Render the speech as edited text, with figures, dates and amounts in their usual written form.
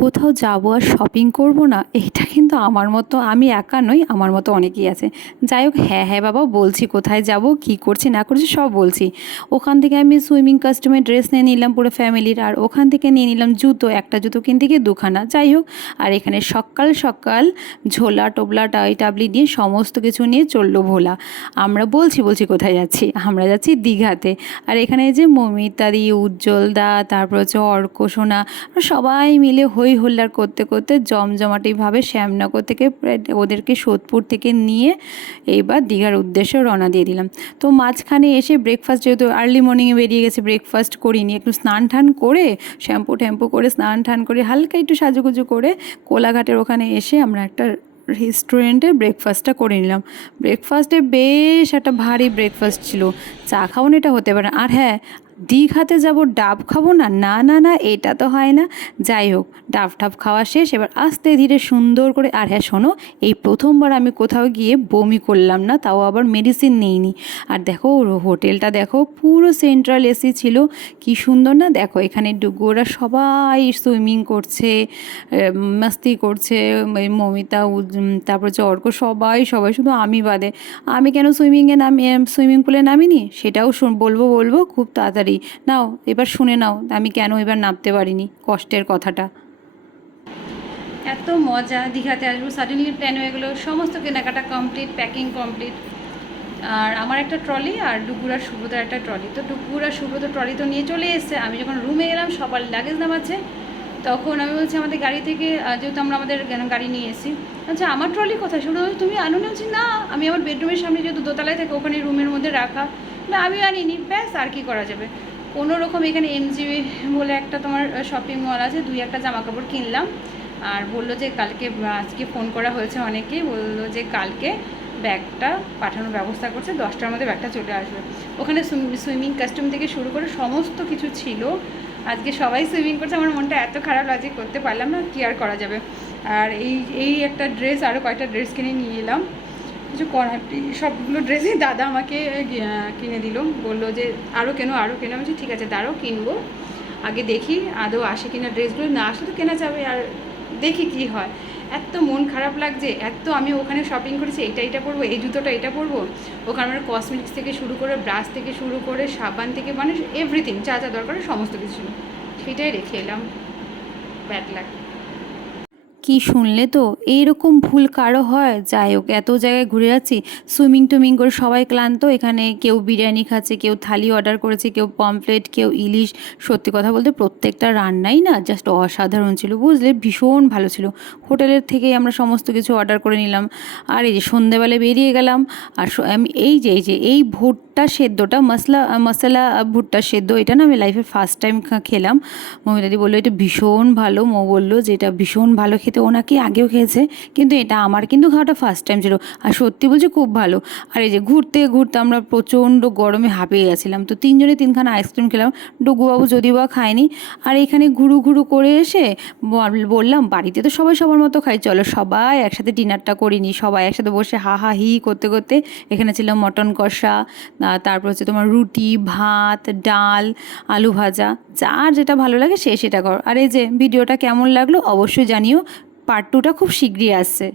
কোথাও যাবো আর শপিং করব না, এটা কিন্তু আমার মতো, আমি একা নই, আমার মতো অনেকেই আছে। যাই হোক, হ্যাঁ হ্যাঁ বাবা বলছি, কোথায় যাব, কি করছি না করছি সব বলছি। ওখান থেকে আমি সুইমিং কাস্টমের ড্রেস নিয়ে নিলাম পুরো ফ্যামিলির, আর ওখান থেকে নিয়ে নিলাম জুতো, একটা জুতো কিনতে গিয়ে দুখানা। যাই হোক, আর এখানে সকাল সকাল ঝোলা টোপলা টাবলি নিয়ে সমস্ত কিছু নিয়ে চললো ভোলা। আমরা বলছি কোথায় যাচ্ছি, আমরা যাচ্ছি দীঘাতে। আর এখানে যে মমিতাদি, উজ্জ্বল দা, তারপর হচ্ছে অর্ক সোনা, সবাই মিলে হই হুল্লার করতে করতে জমজমাটিভাবে শ্যামনগর থেকে ওদেরকে সোদপুর থেকে নিয়ে এইবার দীঘার উদ্দেশ্যে রওনা দিয়ে দিলাম। তো মাঝখানে এসে ব্রেকফাস্ট, যেহেতু আর্লি মর্নিংয়ে বেরিয়ে গেছে, ব্রেকফাস্ট করিনি, একটু স্নান টান করে শ্যাম্পু করে স্নান টান করে হালকা একটু সাজুগুজু করে কোলাঘাটের ওখানে এসে আমরা একটা রেস্টুরেন্টে ব্রেকফাস্টটা করে নিলাম। ব্রেকফাস্টে বেশ একটা ভারী ব্রেকফাস্ট ছিল, চা খাবো না এটা হতে পারে না। আর হ্যাঁ, দীঘাতে যাব ডাব খাবো না, না না না, এটা তো হয় না। যাই হোক, ডাব টাব খাওয়া শেষ, এবার আস্তে ধীরে সুন্দর করে। আর হ্যাঁ শোনো, এই প্রথমবার আমি কোথাও গিয়ে বমি করলাম না, তাও আবার মেডিসিন নিইনি। আর দেখো হোটেলটা দেখো, পুরো সেন্ট্রাল এসি ছিল, কি সুন্দর না। দেখো এখানে ডুগুরা সবাই সুইমিং করছে, মাস্তি করছে, মমিতা, তারপর হচ্ছে অর্ক, সবাই সবাই, শুধু আমি বাদে। আমি কেন সুইমিং পুলে নামিনি সেটাও বলবো খুব তাড়াতাড়ি। নাও এবার শুনে নাও আমি কেন এবার নামতে পারিনি, কষ্টের কথাটা। এত মজা, দীঘাতে আসবো সাডেনলি প্ল্যান হয়ে গেলো, সমস্ত কেনাকাটা কমপ্লিট, প্যাকিং কমপ্লিট। আর আমার একটা ট্রলি আর ডুগুর আর সুব্রতার একটা ট্রলি। তো ডুগুর আর সুব্রত ট্রলি তো নিয়ে চলে এসছে। আমি যখন রুমে এলাম সবার লাগেজ নামাচ্ছে, তখন আমি বলছি আমাদের গাড়ি থেকে, যেহেতু আমরা আমাদের গাড়ি নিয়ে এসেছি, আচ্ছা আমার ট্রলি কোথায়, শুধু তুমি আনো না? বলছি না, আমি আমার বেডরুমের সামনে যেহেতু দোতলায় থাকে ওখানে রুমের মধ্যে রাখা, না আমি আনিনি, ব্যাস আর কি করা যাবে। কোনো রকম এখানে এমজিবি বলে একটা তোমার শপিং মল আছে, দুই একটা জামা কাপড় কিনলাম। আর বললো যে কালকে, আজকে ফোন করা হয়েছে অনেকেই, বললো যে কালকে ব্যাগটা পাঠানোর ব্যবস্থা করছে, 10টার মধ্যে ব্যাগটা চলে আসবে। ওখানে সুইমিং কাস্টিউম থেকে শুরু করে সমস্ত কিছু ছিল। আজকে সবাই সুইমিং করছে, আমার মনটা এত খারাপ লাগছে, করতে পারলাম না, কি আর করা যাবে। আর এই একটা ড্রেস, আরও কয়েকটা ড্রেস কিনে নিয়ে এলাম, কিছু করার, সবগুলো ড্রেসই দাদা আমাকে কিনে দিল, বললো যে আরও কেন আমি বলছি ঠিক আছে দাঁড়াও কিনবো, আগে দেখি আদৌ আসে কিনা ড্রেসগুলো, না আসলে তো কেনা যাবে, আর দেখি কি হয়। এত মন খারাপ লাগছে, এত আমি ওখানে শপিং করেছি, এটা পরবো, এই জুতোটা এটা পরবো, ওখানে আমার কসমেটিক্স থেকে শুরু করে, ব্রাশ থেকে শুরু করে, সাবান থেকে, মানে এভরিথিং যা যা দরকার সমস্ত কিছু ছিল, সেটাই রেখে এলাম, ব্যাড লাগ। কি শুনলে তো, এইরকম ভুল কারো হয়? যাই হোক, এত জায়গায় ঘুরে যাচ্ছি, সুইমিং করে সবাই ক্লান্ত, এখানে কেউ বিরিয়ানি খাচ্ছে, কেউ থালি অর্ডার করেছে, কেউ পমফ্লেট, কেউ ইলিশ। সত্যি কথা বলতে প্রত্যেকটা রান্নাই না জাস্ট অসাধারণ ছিল, বুঝলে, ভীষণ ভালো ছিল। হোটেলের থেকেই আমরা সমস্ত কিছু অর্ডার করে নিলাম। আর এই যে সন্ধেবেলায় বেরিয়ে গেলাম, আর আমি এই ভুট্টা সেদ্ধটা, মশলা ভুট্টা সেদ্ধ, এটা না আমি লাইফে ফার্স্ট টাইম খেলাম। মমিতাদি বললো এটা ভীষণ ভালো, বললো যে এটা ভীষণ ভালো খেতে, ও নাকি আগেও খেয়েছে, কিন্তু এটা আমার কিন্তু খাওয়াটা ফার্স্ট টাইম ছিল, আর সত্যি বলছি খুব ভালো। আর এই যে ঘুরতে আমরা প্রচণ্ড গরমে হাঁপিয়ে গেছিলাম, তো তিনজনে তিনখানা আইসক্রিম খেলাম, ডুগুবাবু যদিও বা খায়নি। আর এখানে ঘুরু করে এসে বললাম বাড়িতে তো সবাই সবার মতো খাই, চলো সবাই একসাথে ডিনারটা করিনি, সবাই একসাথে বসে হা হা হি করতে করতে। এখানে ছিল মটন কষা, তারপর হচ্ছে তোমার রুটি, ভাত, ডাল, আলু ভাজা, যার যেটা ভালো লাগে সে সেটা কর। আর এই যে ভিডিওটা কেমন লাগলো অবশ্যই জানিও, পার্ট 2টা খুব শীঘ্রই আসছে।